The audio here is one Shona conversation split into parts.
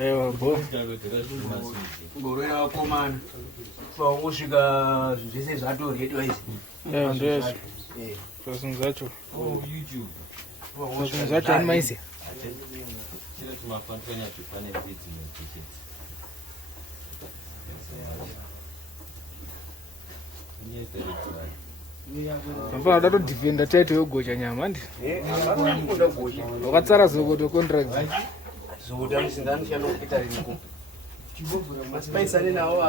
Ewa bo. Ngoro ya komana. Fa usvika zvese zvatorediwa izvi. Ndezvo. Zvinhu zvacho. YouTube. Zvinhu zvacho ani maisi. Chile tumafanfanya tufanye vitu na tickets. Mfana dato defender title yogocha nyama ndi. Anoda gocha. Wakatsara zokoto contract. Zokuti amusindani chanokuita riniko. Masipaisane nawo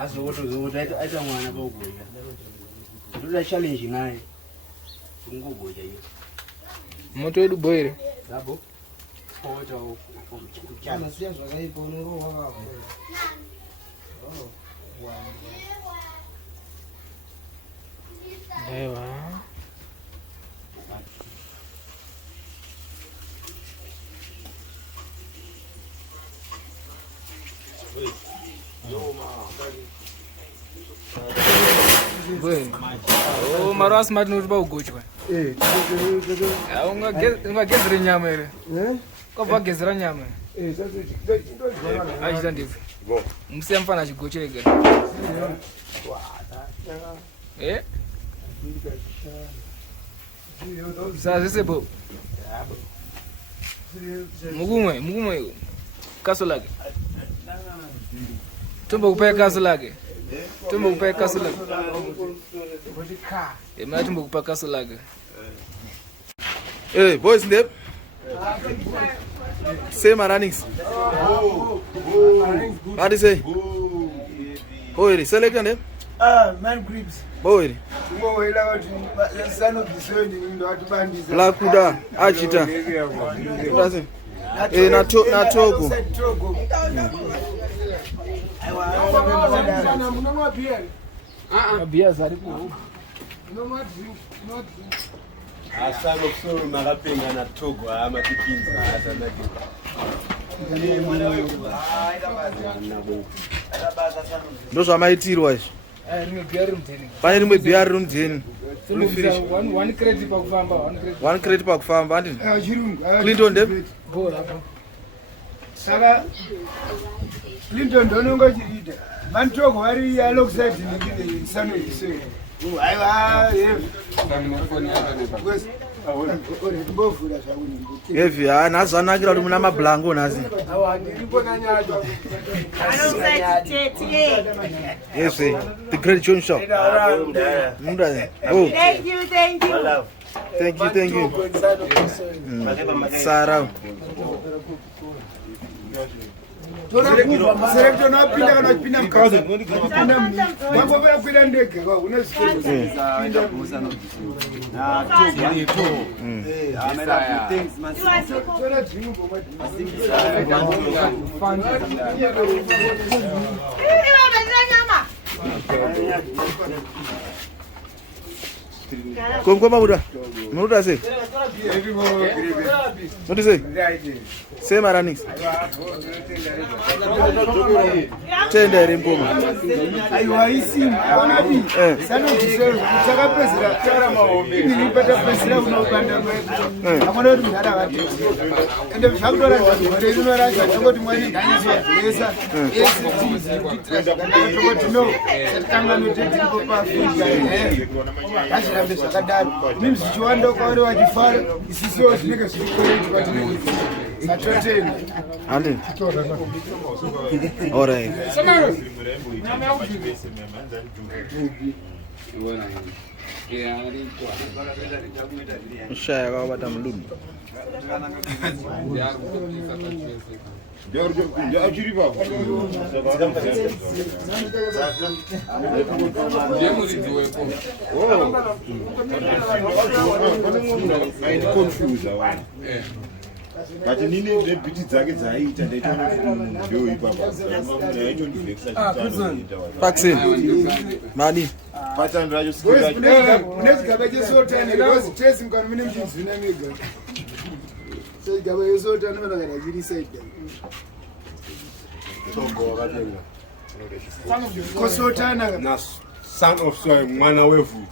azokuti aita mwana paugocha. Ndoda challenge naye. Ungogocha iyo. Moto wedu boyere. Zabo. Oita Chama sia zvakaipa unorohwa vakako. Ewa. Oh, maro asmart no ba ugochwa. Ungagezera nyama ere. Kwa gezera nyama. Ajita ndivu. Msiya mfana chigochega. Sasa sebo. Mugumwe. Kaso lake. Tumbo kupea kaso lake. Tumbo kupea kaso lake. Ema tumbo kupea kaso lake. Hey, boys, step. Say my runnings. What is it? Boy, select on them. Man grips. Boy. Black Kuda, Ajita. What is it? Na Togo. Bia zaripo. Asano kusoro makapenga na Togo ama tipinza asanaki. Ndo zvamaitirwa izvi. Pane rimwe bhiya riri mudheni. One crate pakufamba, one crate pakufamba handini. Clinton ndep. Saka Clinton ndonongo chiita. Man Togo vari alongside the Sano Iswe. Heavy, nazvanakira kuti muna mablango nhasi. Yes, the great John Shaw. Oh, Thank you. thank you. Sarah. Selector no pinda kana pinda mkaza. Mambo ya kwenda ndege kwa unasikia. Kom Mamuda. Mamuda say. What do you say? Say my runnings. Tenda rimkoma. Aiwa isi ona bi. Sano kisero chaka presira chara maombe. Nilipata presira unopanda mwetu. Akona kuti mudada vati. Ende zvakudora zvakore rinorasha chokoti mwani nganyisa kulesa. Esi kuitira kuti no. Setanga noteti ko pa Afrika. Azvirambe zvakadaro. Mimi zvichiwanda kwauri wachifara isisiwo zvinenge zvirikoretu kwatiri. Satoteni. Andi. Alright. Shaya kwabata mulungu. But nini the biti dzake dzaita ndaita ndio ipapa. Ndaito ndivexa chitano. Parkerson. Mani. Pattern rajo skill. Unezigaba chesotani because chase mkana mine mchizina mega. So igaba yesotani mana kana jiri side. Togo wakatenga. Kosotana na son of soil mwana wevu.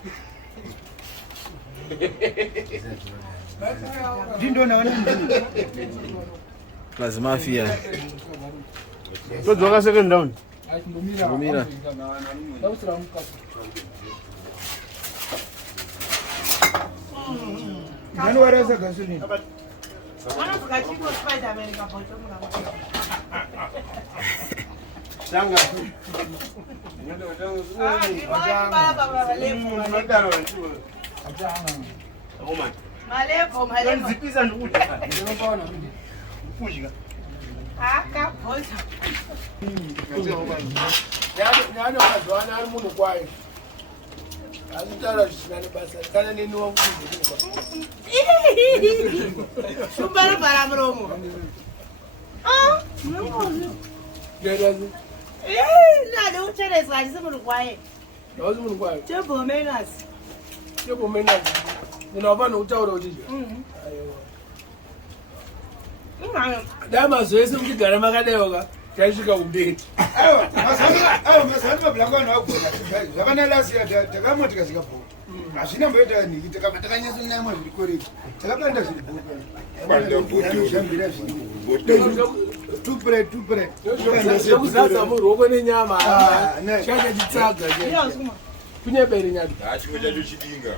Ndona wana lazima afia Chodza second round. Ngumira Nani warasa gasuni Wana tukachiko Spider-Man kapotoka. Sanga. Maleko. Zipisa ndukuja. Fushika. Akapoza. Nyado akazwana ari munhu kwaye azitaura zvisinane basa kana neni wangu Shumbara para muromo. ngedazi Nade ucherezwa ndise munhu kwaye. ndauzi munhu kwaye Tebo menas. tebo menazi ndinova nokutaura kuti dai mazuva ese muchigara makadaiwoka taisvika kumbeti mazano mabhulanga vanhu vagona zvakanalasiya takama tikazikabhuka hazvina mboita niki takama takanyasonyama zviri koreki takapanda zviri bhukazvambira tupre zvekuzadza muruoko nenyama chakachitsaga kunyeberi nyati chimwe chacho chidinga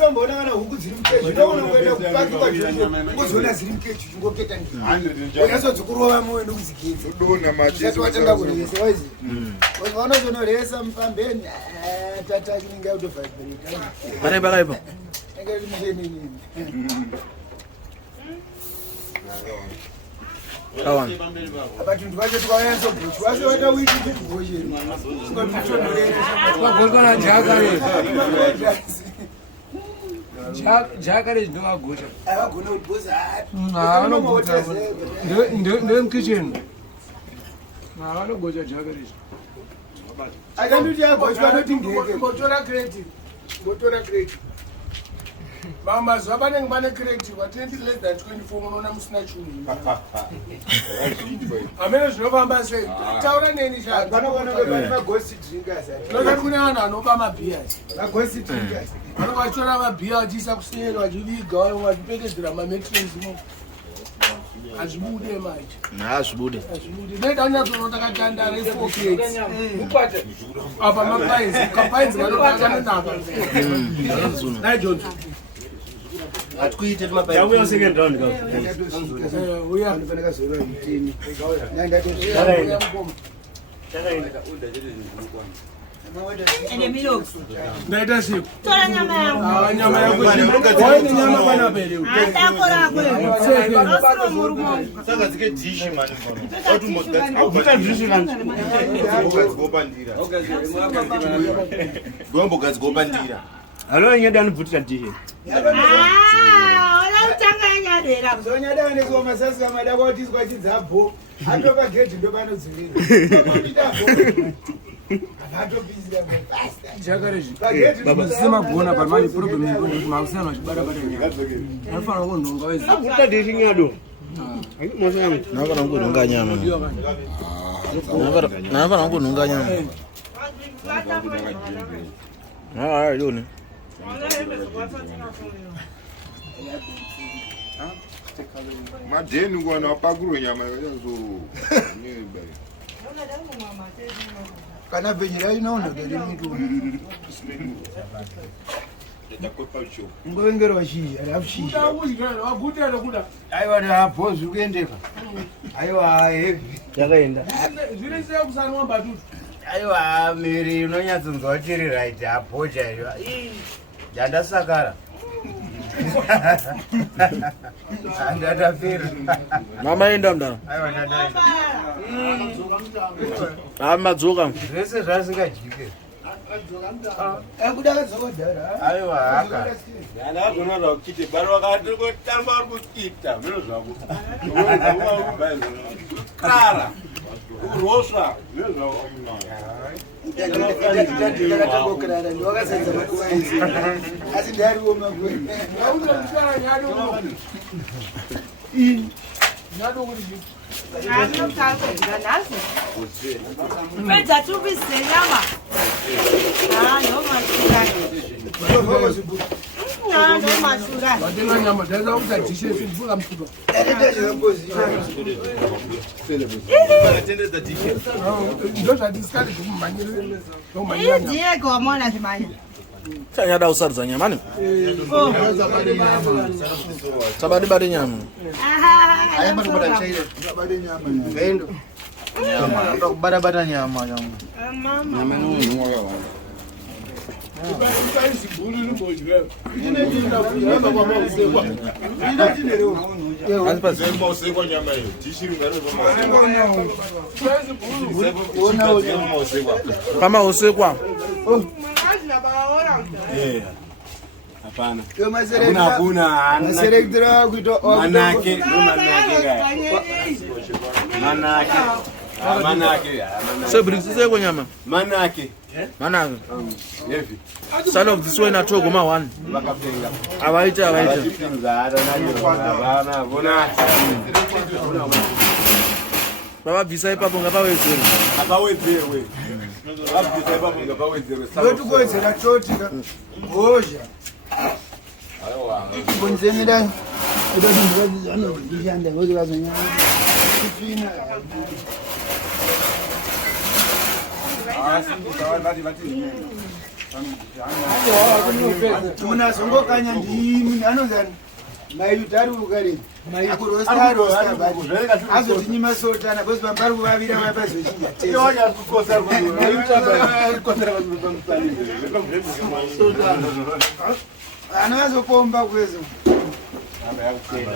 pamboona kana huku dziri mukechi unoona kuenda kupakiwa uzoona dziri mukechi chingoketa ndiyazodzokurova moyo ndokudzigedza watanga kurehesa waizi vanozonorehesa mupambeni tata inenge autovhaibhirika paraipa enge muchenini kawan abatuntu vacho twayanzobhuchwa vase vatawiti tibhocheri Vagorikana jaka rezi ndovagosha. avagona kutibhoza Ndevemukitchen. Vanogosha jaka rezi. akandoti agochwa anoti ndeke ngotora kreti mamwe mazuva vanenge vane kreti vatenti less than 24 munoona musina chunhu hamene zvinofamba sei taura neni chanoati kune vanhu vanoba mabhias vanenge vachitora mabhiya vachiisa kuseri vachiviga vachipekedzera mametrensmo hazvibude macho hazvibude neda unyatsoona takatandara 4 crates apa mapainzi kapainzi kanokanonaka najohnson Atkuite mapainzi second round go. uya anofanira kuzoiva mutemi Ende miloko. ndaita siku Tora nyama yangu. nyama yakuwaine nyama panapere Atakora kwe. Osiro murumo. saka dzike dhishi mani Akuta dhishi kanzi. gogadzigopandira gombogadzigopandira Alo nyada anobvutira dhishi. Ola utanga nyadera. zonyada vaneswa masasi kamada kwautizwa chidzabho atopa gedhi ndopanodzivira avatopizira Jaka rezi. Semagona pamanje problem yekuti makusana vachibata nyama. Anofanira kunhonga wezi. Akuta dhishi nyado. navana kunhonga nyama navana kunhonga nyama yoni madheni kuwana wapakurwe nyama yazo kana bhenyera inoonhokerimitu ngovengerwa shizha rafushizha aiwa neabhozi kuendeka aiwa hevi Yakaenda. zvirisei kusanwa mbatutu Aiwa miri unonyatsonzwa uchiri right abhoja iyo. Yandasakara. Andatafira. mamaenda mdana Aiwa ndadaenda. amadzoka Zvese zvasingajike. akuda kadzokodhara Aiwa haka. Ndakazonora kuti bari wakati kutamba kuita zviro zvako. Kara. Urosha zviro zvako. ndakatokokerana ndiwakasadza makuvaisi asi ndariwo magweni nyado kuti Pedza tupise nyama. Ndoma. Chanyada usadza nyama ni. Sabadi badi nyama. Aya bado bado chaile. Bado nyama. Vendo. Nyama. Ndo bada nyama nyama. Nyama ni mwoyo wangu. Kama usekwa. Hapana. Kuna maserektra kuito manake. So brinzise kwa nyama. Manake. Heavy. Son of this one at Togo ma one. Awaita. Baba visa ipa bonga pa Wedzera. Wedzera we. Baba visa ipa bonga pa Wedzera. Wetu Wedzera chotika. Hwezha. Bonzemira. Kuda ndingazi ano ndishanda ngozi kazanya. Kufina. Tuna songo kanya ndimi anozani maitari ukari akurostaro badi azo tinyima sotana bose bambari kuvavira mabazo chinja tese yoya kukosa kutara anazo pomba kwezo aba yakutenda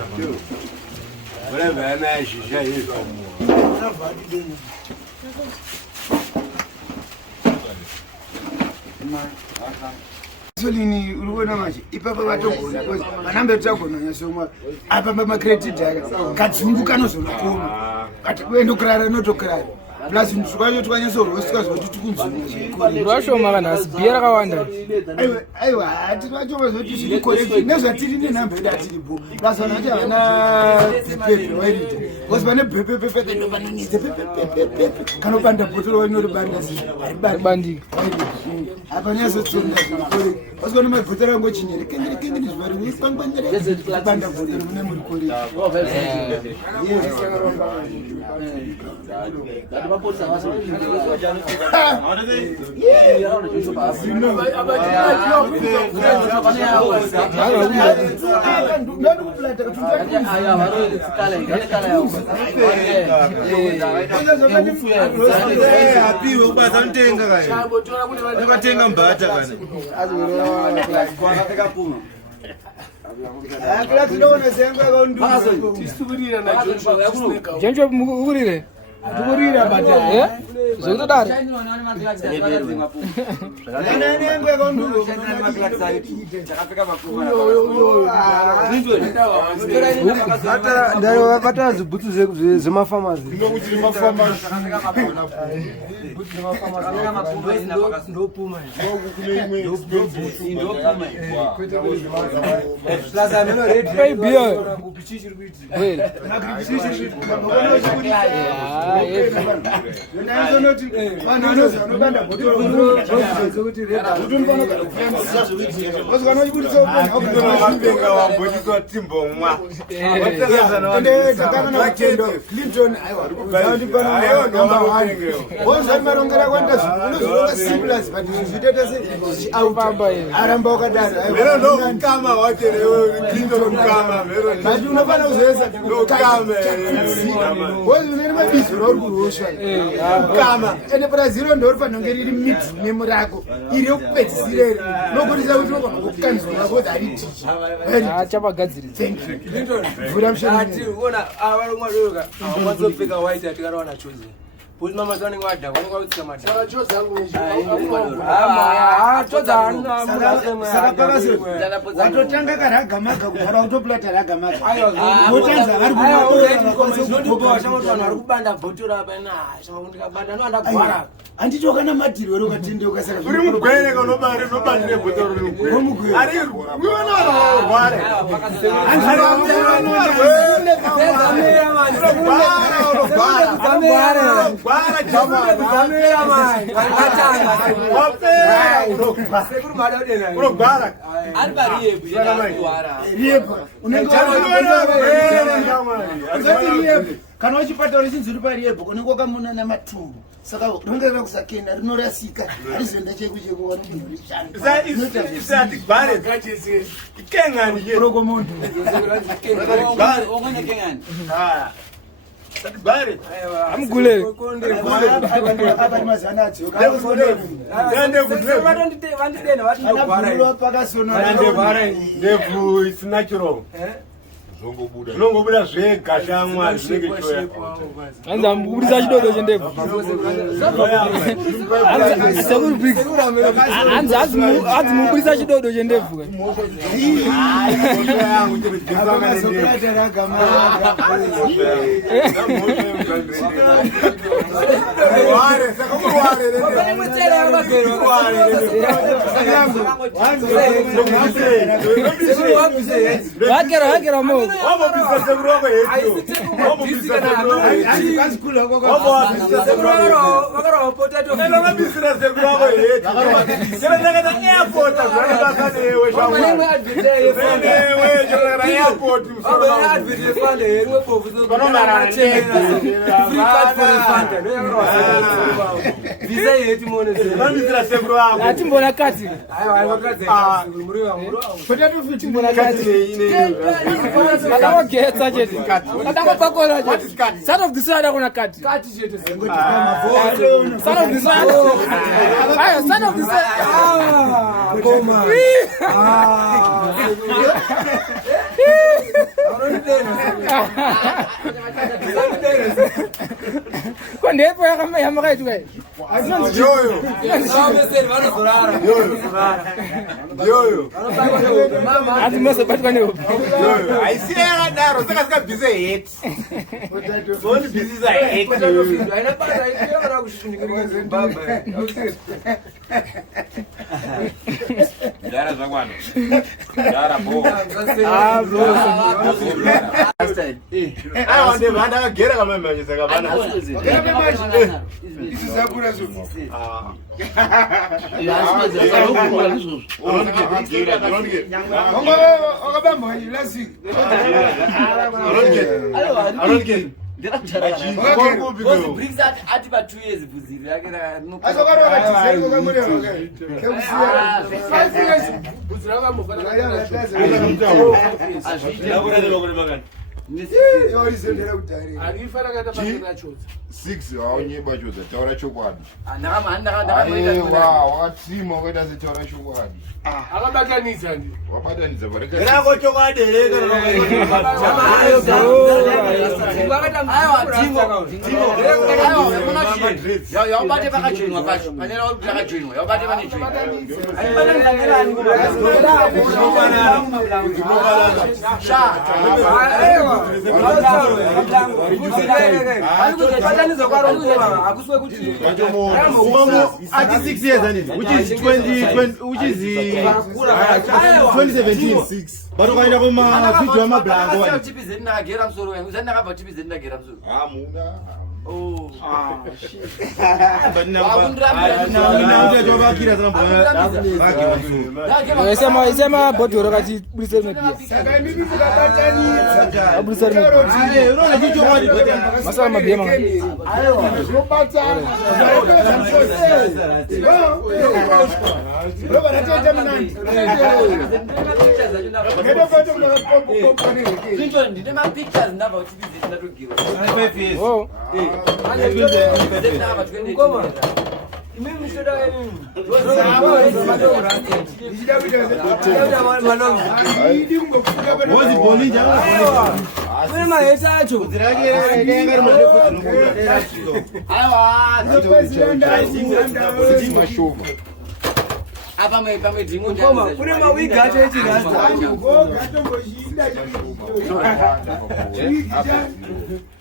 wala bana shisha hizo unavadi deni Solini uruona maji ipapa vatogona vanambe tutagona nyasomwa apa pamacredit aka kadzunguka nozonokoma kati kuendo kurara notokurara plus ndikwacho twanyasorosika zvoti tikunzurashoma vanhu asi bhiya rakawanda aiwa hati vachova zvoti zviri correct nezvatiri nenhamba yedu hatiripo plus vanhu vati havana bhepepe wairita bcause vane bhepepepe kendo vanonyedze pepepepepe kanopanda bhotoro vainoribarira haribandika apa nyazotsonda zviri correct vasikona mabhotoro rango chinyere kengerekengere zvivaribanda bhotoro mune muri correct apiwe kubasa ntenga kaya akatenga mbata kana akula tinoona senga kaundu tisubirira na Joshua jenjo mukurire tukurira bata zvekutodaro nanenengwe kaundu hata ndaro vakata zibhutsu zemafamasi Ndinokuti mafamasi ndopuma kama ene Brazil ndo rifana ngeri mid memorako iri yokupedzisireri nokurisa kuti ukona kukanzwa ngako dariti chapa gadziri vura mshana ati uona avaromwa doka awazopfeka white atikarawana Chodza Puzi mama zani ngwada kwani kwautsika mata saka Chodza yangu Chodza saka pakase watotanga karagamaga kugara utoplata ragamaga wotanza vari kunokuwa vari kubanda bhotora apa ina shama kundikabanda ndoandagwara anditoka namadhiri werokatendeuka saka uri mugwere kanobari nobandire bhotoro riri mugwere ari uiona varware Gwara chama kuzamira manje. Wapera Unogwara. Ari pariyebu yakakuwara. Kana uchipata ulichinzuri pariyebho unenge wakamunana matumbu saka ringerera kusakenda rinorasika arizoenda chekucheko wanoshanda Isati gbare ikengani ye. roko muntu Ongone kengani. Gbare. Amgule. abari mazanadzo Ndevu is natural. Zvinongobuda zvega shamwa zvinenge choya. Anza amubudisa chidodo chendevu. Anza azimubudisa chidodo chendevu. Hakera mo. Vamos pisar seguro aí. Vamos pisar seguro aí. Getsa chete. Atakopakola chete. Son of the side akona kati. Kati chete. Son of the side. Ayo son of the side. Koma. Quando é para a minha mãe tu é? Yoyo. Ati moça bate quando eu. Aí se ela dar, você quer busy hit. Only busy za hit. Ainda para aí que eu era o Zimbabwe. Dara zagwana. Dara boa. Wande vanda kagera kama manje saka bana. Isso zakura zo. Okabamba ilasi. Ati pa 2 years buziri yakera no. Azokaroka tizeko kamurero. Six awonyeba Chodza taura chokwadi. Ndakama Wakatima wakaita setaura chokwadi. Akabatanidza ndi. Wabatanidza Rako chokwadi rega yaubate pakajoinwa pacho panera kuti akajoinwa yaubate pane joinwa ati 6 years anini which is 20 which is 2017 but ukaenda kuma video yamablanco wani tipizeni ndakagera musoro wangu uzani ndakabva tipizeni ndagera musoro hamuna Isema body wakati bulisa rimepia. Bulisa rimepia. unaona kicho kwadi Masala mabia mama. ndine mapictures ndabva kutipizeni ndatogera Oh. apa pamwe dhimwe Kune mawigi acho echirasta.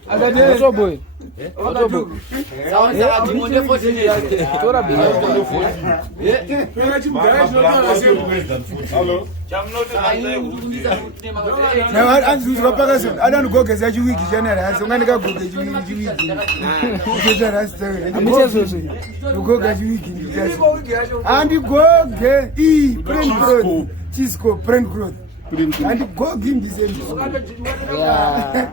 Otoboy. Otoboy. Tora bia. Now I'm using Parkerson. I don't go get a week general. So I'm going to go get a week. You go get a week. And you go get print growth. Chisco, print growth. And you go give this. Yeah.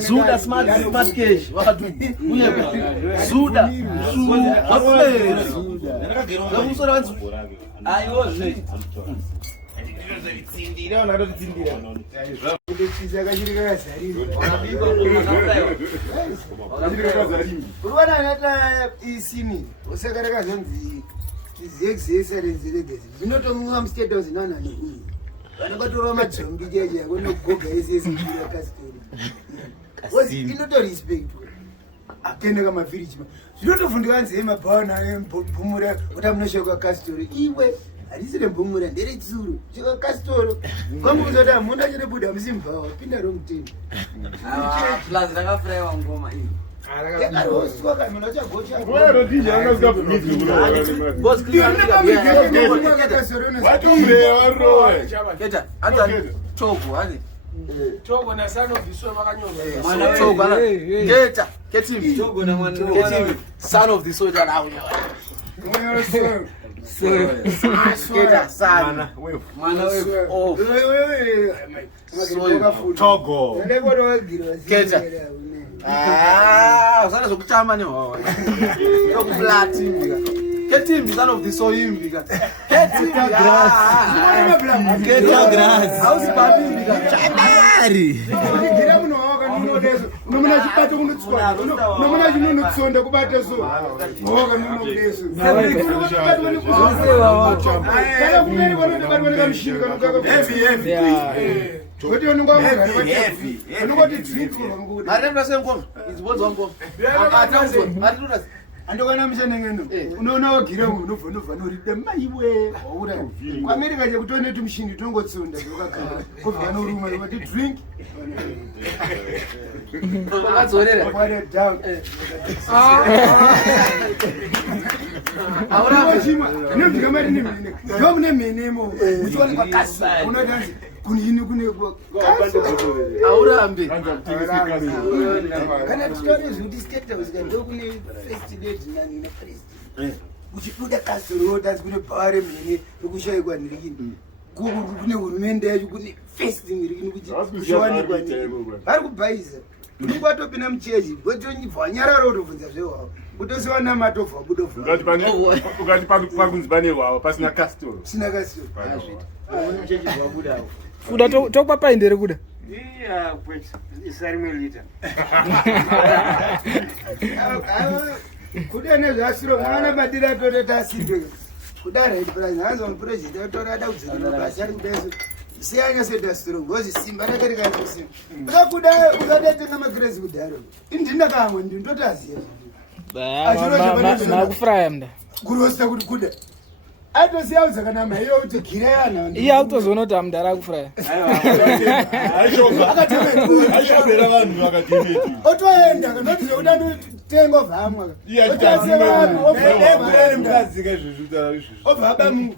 Zuda smart cash. Zuda. Arisire mbumura ndere tsuru chika kastoro kwamuzoda munda chire buda Zimbabwe pinda romtini plus rakafraiwa ngoma iyi yakaroswa kana chagocha Where DJ anga music Boss clear. keta hata Togo hadi Togo na son of the soul makanyonga. mwana Togo ana keta ketimbi Togo na mwana ketimbi son of the soldier now keta sana mwana wewe oh Togo. keta usana zokutama ni wawa yokuplatimbi ketimbi son of the soul imbi ketimbi keta grass hausi babimbi chabari ngira muno waka nuno deso nomuna chipato kunotswa nomuna chinonotsonda kubata so waka nuno deso kana kumeni kono batwa kamshika nokaka heavy What you know? Heavy. Nobody drink from good. I never say ngoma. It's what ngoma. Atauzo. Andokana mshanengeno. Unoona wagira unova noride maiwe. Ura. Kwa America je kutone tumshini tongotsonda zvakakhala. Kubva noruma kuti drink. Akadzorera. What down. Ahora chima. Ndinga mari nemene. Ndomune menemo. Uchone kwa kasi. Unodanzi. Kunini kune kwa aurambe kana tutori zvuti sketa usikando kune first date nani na first uchibuda kasoro dance kune bare mini ukushayikwa ndirikini kune hurumende yacho kune first ndirikini kuti kushwanikwa vari kubhaisa ndingatopina muchechi wetonyibva nyararo utovunza zvewawo kutosiwana matobva budovha ukati pakunzi pane hwawa pasina castoro sina kasoro Muchechi wabudawo. Kuda tokupapa indere kuda. Iya kwethu isarimwe liter. Kuda nezvasiro mwana madira toteta simbe kuda right price hanzo president torada kudzina basi ari kudeso siyanya sedastro ngozi simba rakarika kusimba kuda ukadetenga magrezi kudaro indina kamwe ndindotaziya Na kufraya mda. kurosta kuti kuda atosiyauza kana maiyo kuti girayana Iye autozoona kuti amdara kufraya. aishobera vanhu vakadimeti otoenda kanoti zveudano tengo vhamwa obva abamuka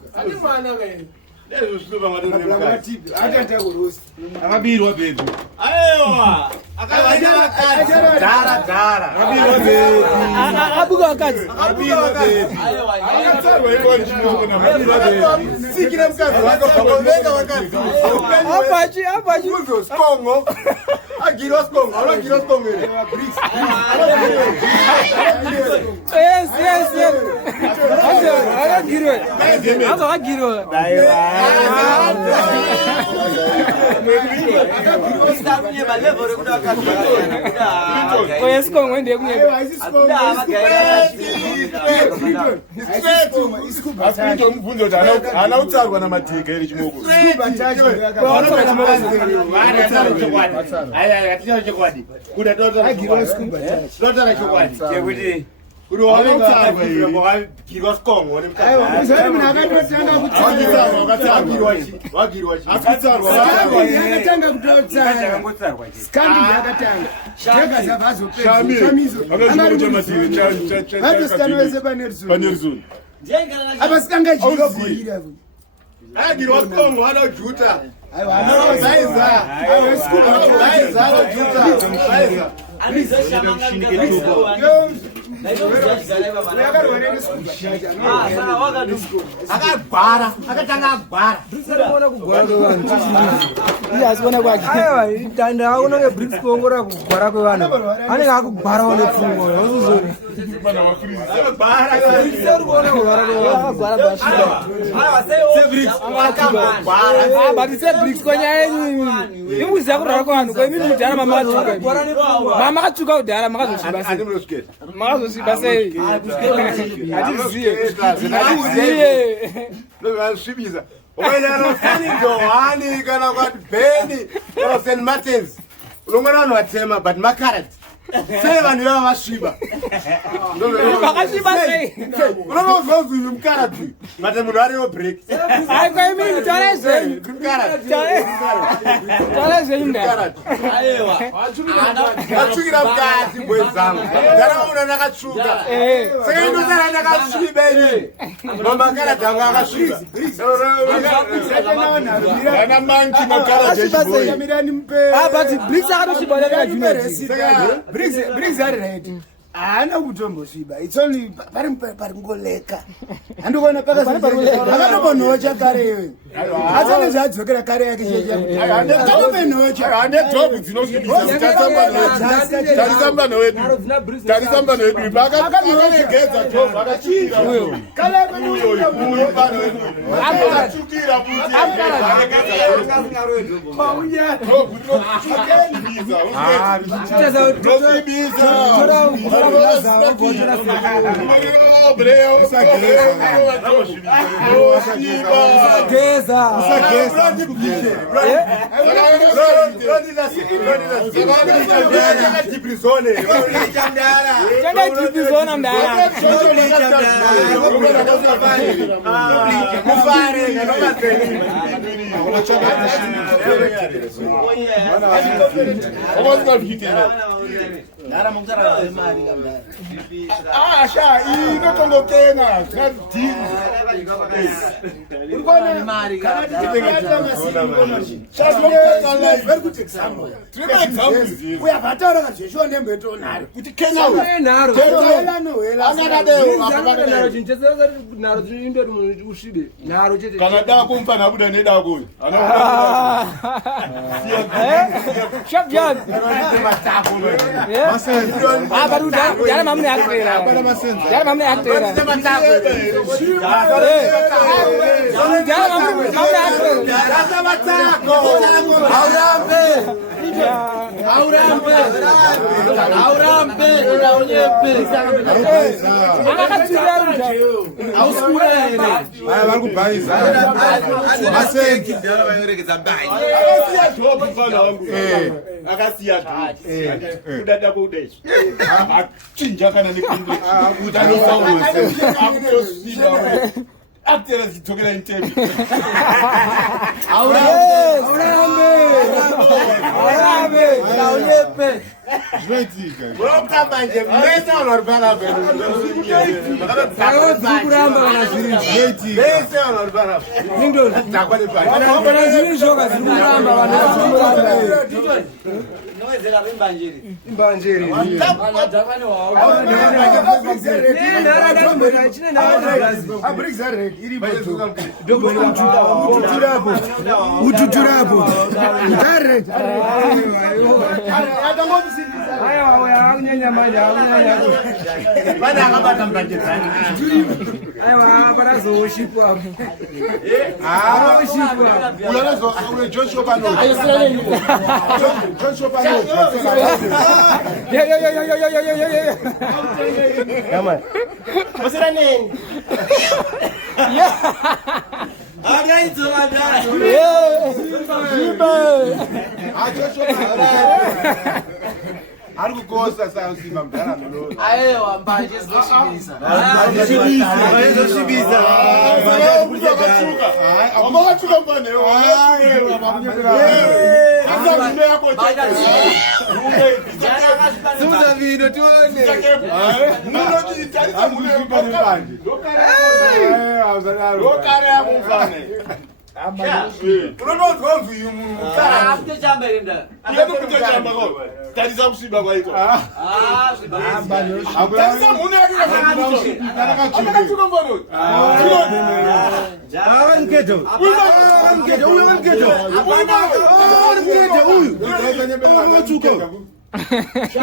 nezvo zvinopa matipi atata kurosta akabirwa bebi Aiwa. akabirwa bebi Abuka wakati. akabirwa bebi akatsarwa ikoni chinoko nakabirwa bebi Sikira mkazi wako pamomeka wakati. Apachi. Uzo skongo. Agiro skongo. Ala giro skongo ile. Yes. Agagirwe. Oyesiko ngwende kunye. asipinto mubvunzo kuti haana kutsarwa namadhega iri chimoko Aya, chokwadi. Kuda dotara chokwadi chekuti Ana kutombosviba. It's only paringoleka. Andikona akatobonocha kare iwe. Asane zvadzokera kare yake cheche. Akatobenocha. Ane job dzinosvibisa tarisamba nowedu. Tarisamba nowedu. Vakagedza job vakachira. Kala uyo pano wedu. Akachukira futi. Pauya. Ari kukosa sasa usima mdara mlo. Aiwa mbanje zinoshibisa. Zinoshibisa. Amakachuka mbane. Asa mlo yako cheke. Suza vino tuone. Muno titarisa mlo yako mbanje. Lokare ya mfane. Unono uyu munhu. After chamba rinda. Yebo kutachamba ko. Tariza kusiba kwa iko. Siba. Tariza munhu yake akachuka mbano. Nketo.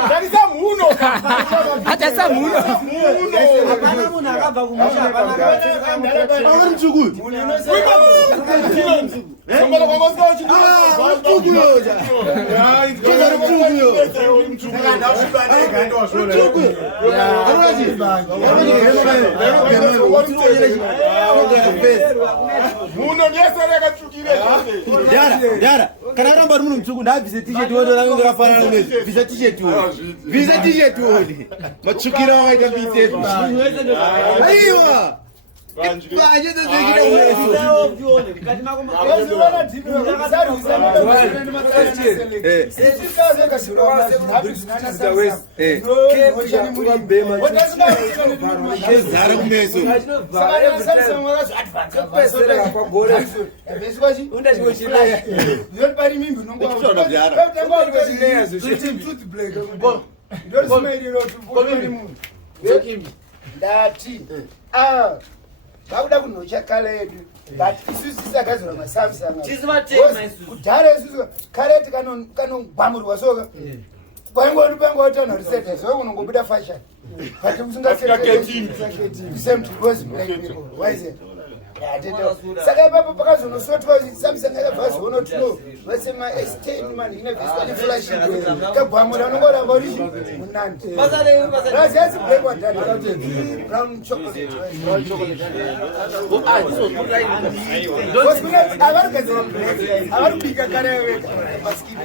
Tariza munhu. Hata sa muno. Hapana munhu akabva kumusha hapana. Somebody go go to Yara, kana ramba munhu mtsuku ndabvise t-shirt wodo rangu ngarafanana nezi. Visa t-shirt wo. Visa t-shirt wo. Matsukira wakaita mitezo. Aiwa. Ajita zekida uwezo. Zara kumeso. Bakuda kunocha kaledu but isusu sakazora masamsanga kudhara isusu kareti kanongwamurwa soka kwaingoti pangotana risete so kunongobuda fashion but usingaseke same to was black people why is it saka ipapo pakazonosotwa samsung yakabvazoona kuti no vasema estate man ineveswa neflash kagwamura unongoramba uri munandi raziyasi black wadhani brown chocolate avari kubika kare maskini